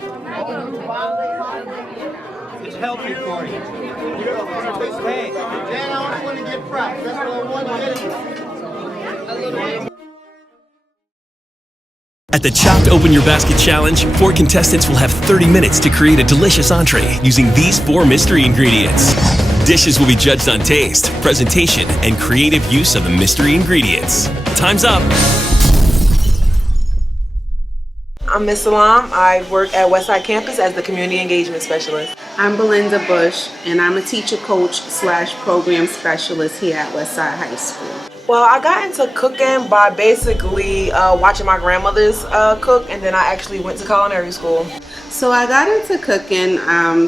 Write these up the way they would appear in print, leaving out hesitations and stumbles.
It's healthy for you. Hey, Dan, I only want to get prepped. That's what I want to get. At the Chopped Open Your Basket Challenge, 4 contestants will have 30 minutes to create a delicious entree using these 4 mystery ingredients. Dishes will be judged on taste, presentation, and creative use of the mystery ingredients. Time's up. I'm Miss Salaam. I work at Westside Campus as the Community Engagement Specialist. I'm Belinda Bush, and I'm a teacher coach / program specialist here at Westside High School. Well, I got into cooking by basically watching my grandmother's cook, and then I actually went to culinary school. So I got into cooking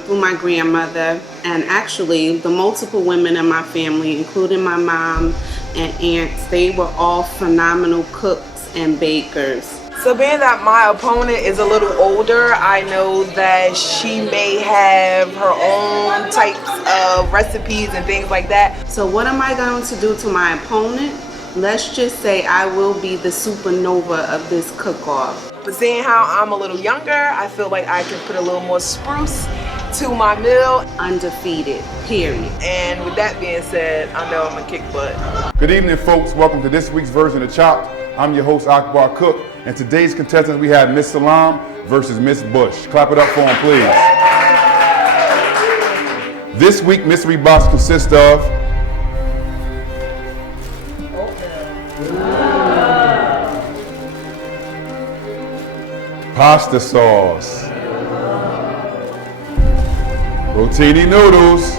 through my grandmother, and actually the multiple women in my family, including my mom and aunts, they were all phenomenal cooks and bakers. So being that my opponent is a little older, I know that she may have her own types of recipes and things like that. So what am I going to do to my opponent? Let's just say I will be the supernova of this cook-off. But seeing how I'm a little younger, I feel like I can put a little more spruce to my meal. Undefeated, period. And with that being said, I know I'm gonna kick butt. Good evening, folks. Welcome to this week's version of Chopped. I'm your host, Akbar Cook, and today's contestants we have Miss Salaam versus Miss Bush. Clap it up for them, please. This week, mystery box consists of pasta sauce, rotini noodles,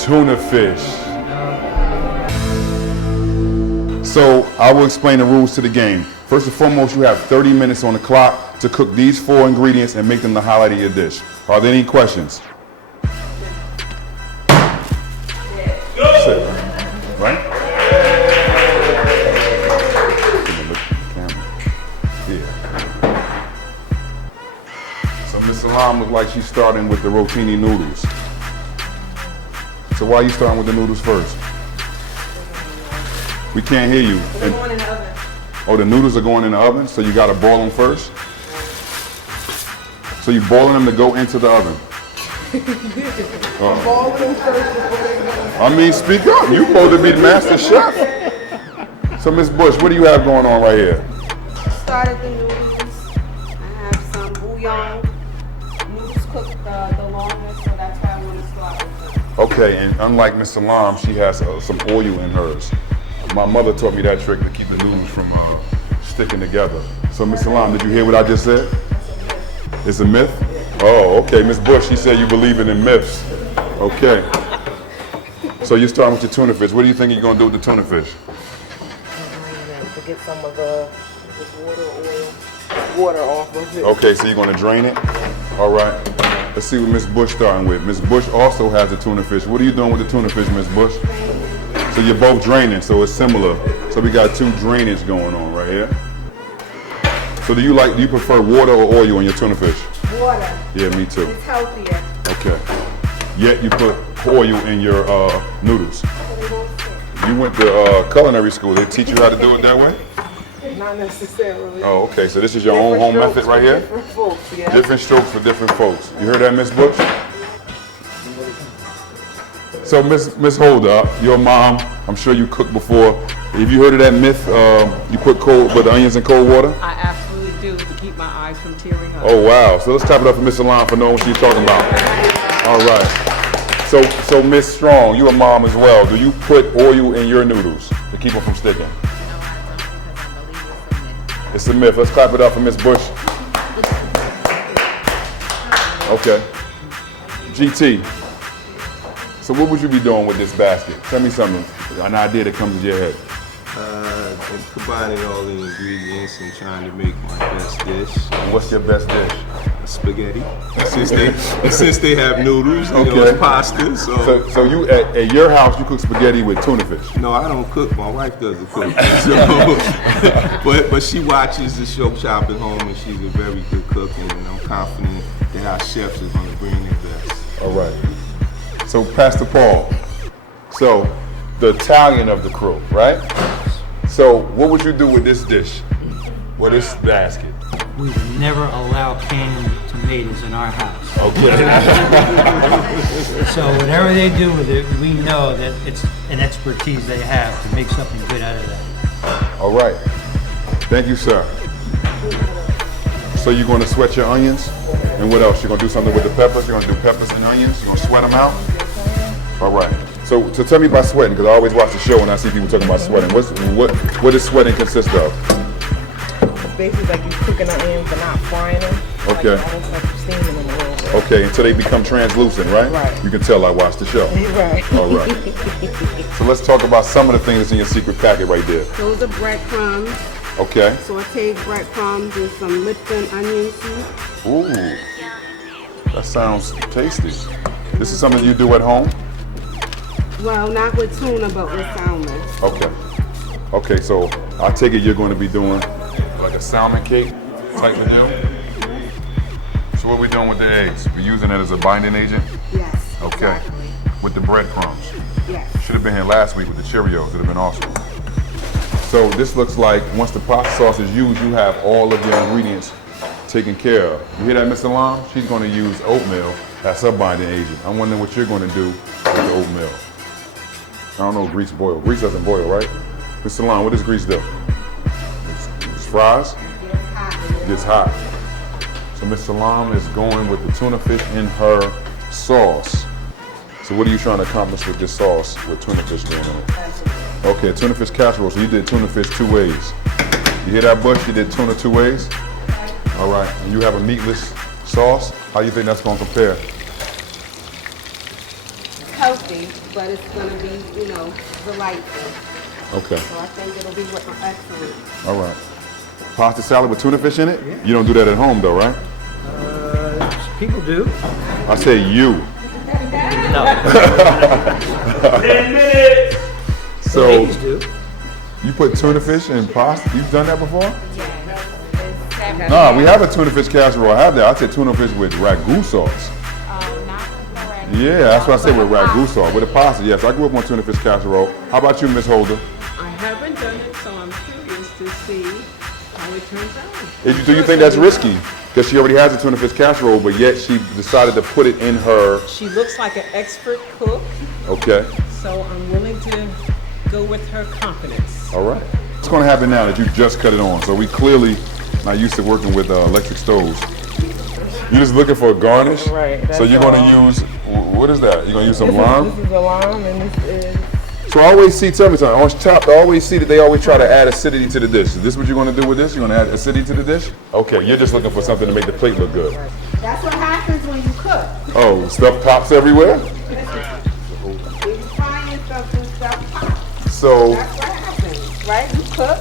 tuna fish. So I will explain the rules to the game. First and foremost, you have 30 minutes on the clock to cook these 4 ingredients and make them the highlight of your dish. Are there any questions? Sit, right? Yeah. So Miss Salaam looks like she's starting with the rotini noodles. So why are you starting with the noodles first? We can't hear you. They're going in the oven. Oh, the noodles are going in the oven, so you gotta boil them first? So you're boiling them to go into the oven? Boil them first before they go. I mean, speak up. You're supposed to be the master chef. So Miss Bush, what do you have going on right here? Started the noodles. I have some bouillon. Noodles cook the longest, so that's why I want to start with them. Okay, and unlike Miss Salaam, she has some oil in hers. My mother taught me that trick to keep the noodles from sticking together. So Miss Salaam, did you hear what I just said? It's a myth? Oh, okay. Miss Bush, she said you believe in myths. Okay. So you're starting with your tuna fish. What do you think you're gonna do with the tuna fish? To get some of the water off of it. Okay, so you're gonna drain it? All right. Let's see what Miss Bush starting with. Miss Bush also has the tuna fish. What are you doing with the tuna fish, Miss Bush? So you're both draining, so it's similar. So we got 2 drainage going on right here. So do you prefer water or oil on your tuna fish? Water. Yeah, me too. It's healthier. Okay. Yet you put oil in your noodles. You went to culinary school. They teach you how to do it that way? Not necessarily. Oh, okay. So this is your own home method right here? Different folks, yeah. Different strokes for different folks. You heard that, Miss Bush? So Miss Holder, your mom, I'm sure you cooked before. Have you heard of that myth? You put the onions in cold water? I absolutely do, to keep my eyes from tearing up. Oh wow! So let's clap it up for Miss Salaam for knowing what she's talking about. All right. So Miss Strong, you a mom as well. Do you put oil in your noodles to keep them from sticking? No, I don't, because I believe It's a myth. Let's clap it up for Miss Bush. Okay. GT. So what would you be doing with this basket? Tell me something, an idea that comes to your head. I'm combining all the ingredients and trying to make my best dish. And what's your best dish? Spaghetti. Since they have noodles, you know, it's pasta. So you at your house you cook spaghetti with tuna fish? No, I don't cook. My wife does the cooking. So, but she watches the show Chop at Home, and she's a very good cook, and I'm confident that our chefs are going to bring their best. All right. So Pastor Paul, so the Italian of the crew, right? So what would you do with this dish, with this basket? we would never allow canned tomatoes in our house. Okay. So whatever they do with it, we know that it's an expertise they have to make something good out of that. All right. Thank you, sir. So you're going to sweat your onions? And what else? You're going to do something with the peppers? You're going to do peppers and onions? You're going to sweat them out? All right. So tell me about sweating, because I always watch the show and I see people talking about sweating. What does sweating consist of? It's basically like you cooking the onions but not frying them. Okay. Like, almost like you steam them in a little bit. Okay, until they become translucent, right? Right. You can tell I watched the show. Right. All right. So let's talk about some of the things that's in your secret packet right there. Those are breadcrumbs, Okay. sauteed breadcrumbs and some Lipton onion soup. Ooh, that sounds tasty. This is something you do at home? Well, not with tuna, but with salmon. Okay. Okay, so I take it you're going to be doing like a salmon cake type of deal? So what are we doing with the eggs? We're using it as a binding agent? Yes. Okay. Exactly. With the breadcrumbs. Yes. Should have been here last week with the Cheerios. It'd have been awesome. So this looks like once the pasta sauce is used, you have all of your ingredients taken care of. You hear that, Miss Salaam? She's going to use oatmeal as her binding agent. I'm wondering what you're going to do with the oatmeal. I don't know, grease boil. Grease doesn't boil, right? Miss Salaam, what does grease do? It's fries? It gets hot. So Miss Salaam is going with the tuna fish in her sauce. So what are you trying to accomplish with this sauce with tuna fish going in it? Okay, tuna fish casserole. So you did tuna fish 2 ways. You hear that, Bush? You did tuna 2 ways? All right, and you have a meatless sauce. How do you think that's going to compare? Healthy, but it's going to be, delightful. Okay, So I think it'll be excellent. all right. Pasta salad with tuna fish in it? You don't do that at home though, right? People do. I say you. No. 10 minutes. So Ladies do. you put tuna fish in pasta? You've done that before? Nah, we have a tuna fish casserole. I have that. I said tuna fish with ragu sauce. Yeah, that's what I said with ragu sauce. With the pasta, yes. I grew up on tuna fish casserole. How about you, Miss Holder? I haven't done it, so I'm curious to see how it turns out. Do you think that's risky? Because she already has a tuna fish casserole, but yet she decided to put it in her. She looks like an expert cook, Okay. so I'm willing to go with her confidence. All right. What's going to happen now that you just cut it on? So we clearly not used to working with electric stoves. You're just looking for a garnish? Right, So you're going to use, what is that? You're going to use some lime? This is a lime and this is... So I always see, tell me something, on Chopped, I always see that they always try to add acidity to the dish. Is this what you're going to do with this? You're going to add acidity to the dish? Okay, you're just looking for something to make the plate look good. That's what happens when you cook. Oh, stuff pops everywhere? If you find something, stuff pops. So That's what happens, right? You cook.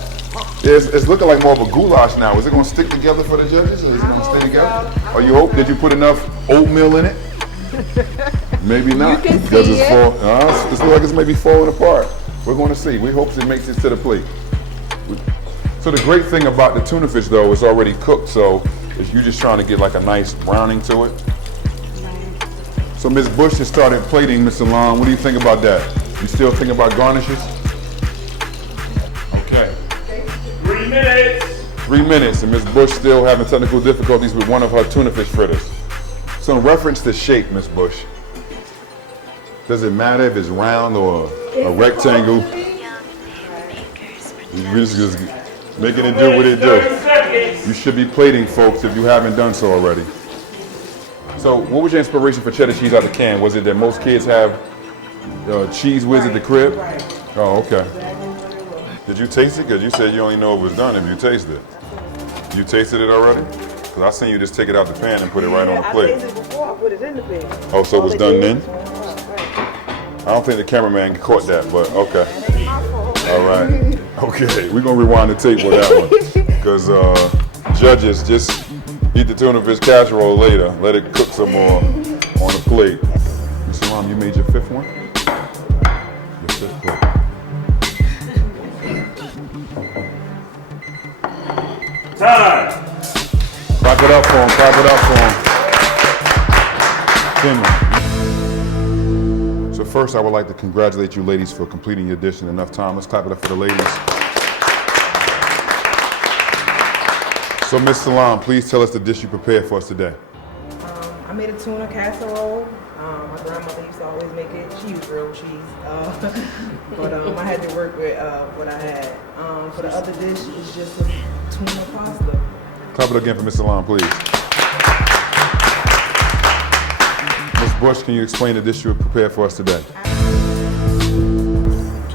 it's looking like more of a goulash now. Is it going to stick together for the judges? Or is it going to stay together? Or you hope, did you put enough oatmeal in it? Maybe not. You can Because see it's it looks like it's maybe falling apart. We're going to see. We hope it makes it to the plate. So the great thing about the tuna fish though is already cooked, so is you just trying to get like a nice browning to it. So Ms. Bush has started plating, Ms. Salaam. What do you think about that? You still think about garnishes? Okay. 3 minutes. 3 minutes, and Ms. Bush still having technical difficulties with one of her tuna fish fritters. So in reference to shape, Ms. Bush, does it matter if it's round or a rectangle? You're just making it do what it do. You should be plating, folks, if you haven't done so already. So what was your inspiration for cheddar cheese out of the can? Was it that most kids have cheese whiz at the crib? Oh, okay. Did you taste it? Because you said you only know it was done if you tasted it. You tasted it already? Because I seen you just take it out the pan and put it right on the plate. I tasted it before I put it in the pan. Oh, so it was done then? I don't think the cameraman caught that, but okay. All right. Okay, we're going to rewind the tape with that one. Because judges, just eat the tuna fish casserole later. Let it cook some more on the plate. Ms. Salaam, you made your 5th one? Your 5th plate. Time. Clap it up for him, clap it up for him. Finley. So first, I would like to congratulate you ladies for completing your dish in enough time. Let's clap it up for the ladies. So Miss Salaam, please tell us the dish you prepared for us today. I made a tuna casserole. My grandmother used to always make it. She used real cheese. But I had to work with what I had. For the other dish, it's just a tuna pasta. Clap it again for Miss Salaam, please. Ms. Bush, can you explain the dish you prepared for us today?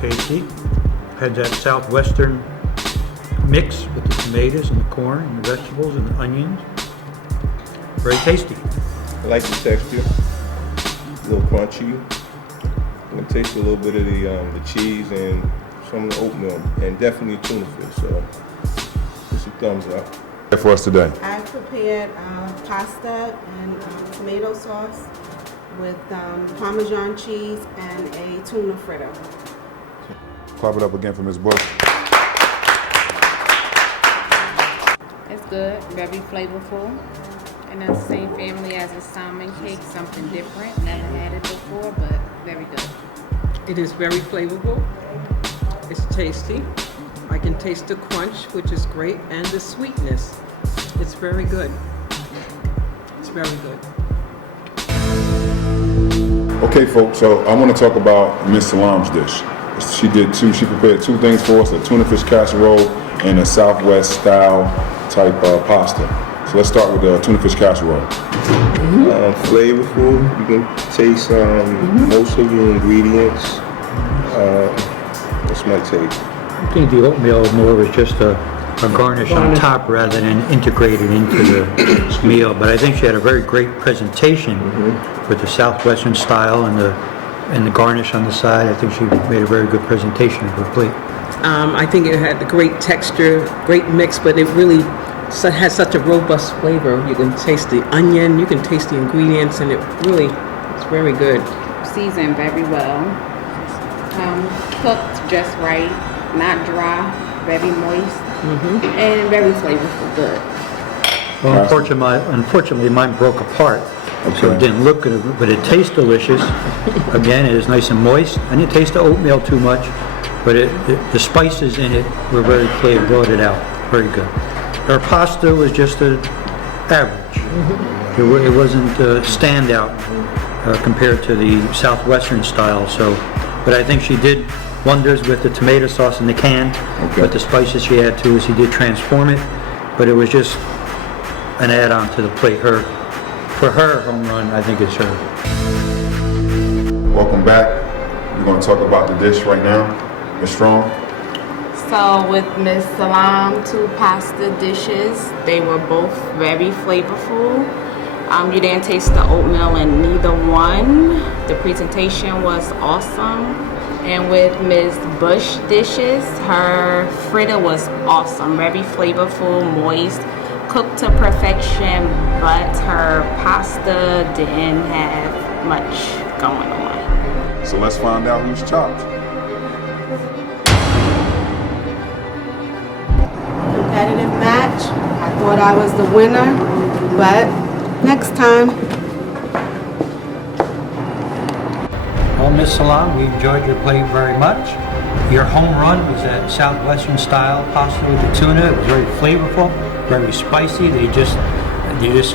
Tasty. Had that southwestern mix with the tomatoes and the corn and the vegetables and the onions. Very tasty. I like the texture. A little crunchy. You can taste a little bit of the cheese and some of the oatmeal, and definitely tuna fish. So just a thumbs up. For us today. I prepared pasta and tomato sauce with Parmesan cheese and a tuna fritter. Clap it up again for Ms. Bush. It's good, very flavorful. And that's the same family as a salmon cake, something different. Never had it before, but very good. It is very flavorful. It's tasty. I can taste the crunch, which is great, and the sweetness. It's very good. It's very good. Okay, folks, so I want to talk about Miss Salaam's dish. She prepared two things for us, a tuna fish casserole and a Southwest style type pasta. So let's start with the tuna fish casserole. Flavorful. You can taste most of the ingredients. What's my take? I think the oatmeal more was just a garnish on top rather than integrated into the meal. But I think she had a very great presentation with the southwestern style and the garnish on the side. I think she made a very good presentation of her plate. I think it had a great texture, great mix, but it really has such a robust flavor. You can taste the onion, you can taste the ingredients, and it's very good. Seasoned very well. Cooked just right, not dry, very moist, and very flavorful, good. Well, unfortunately, mine broke apart, so it didn't look good, but it tastes delicious. Again, it is nice and moist. I didn't taste the oatmeal too much, but the spices in it were very clear, brought it out. Very good. Her pasta was just average. It wasn't a standout compared to the southwestern style. But I think she did wonders with the tomato sauce in the can. But the spices she had too, she did transform it. But it was just an add-on to the plate. For her home run, I think it's her. Welcome back. We're going to talk about the dish right now. Ms. Strong. So with Miss Salaam, two pasta dishes. They were both very flavorful. You didn't taste the oatmeal in neither one. The presentation was awesome. And with Ms. Bush dishes, her fritter was awesome. Very flavorful, moist, cooked to perfection, but her pasta didn't have much going on. So let's find out who's chopped. Competitive match. I thought I was the winner, but next time. Well, Miss Salaam, we enjoyed your plate very much. Your home run was that southwestern style pasta with the tuna. It was very flavorful, very spicy. They just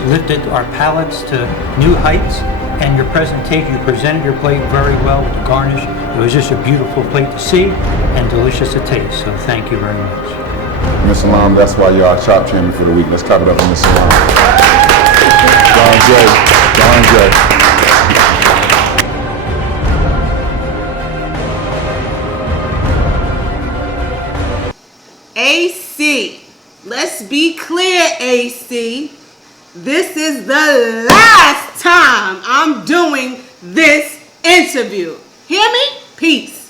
lifted our palates to new heights. And your presentation, you presented your plate very well with the garnish. It was just a beautiful plate to see and delicious to taste. So thank you very much. Miss Salaam, that's why you're our chop champion for the week. Let's clap it up for Miss Salaam. John J. AC, let's be clear, AC. This is the last time I'm doing this interview. Hear me? Peace.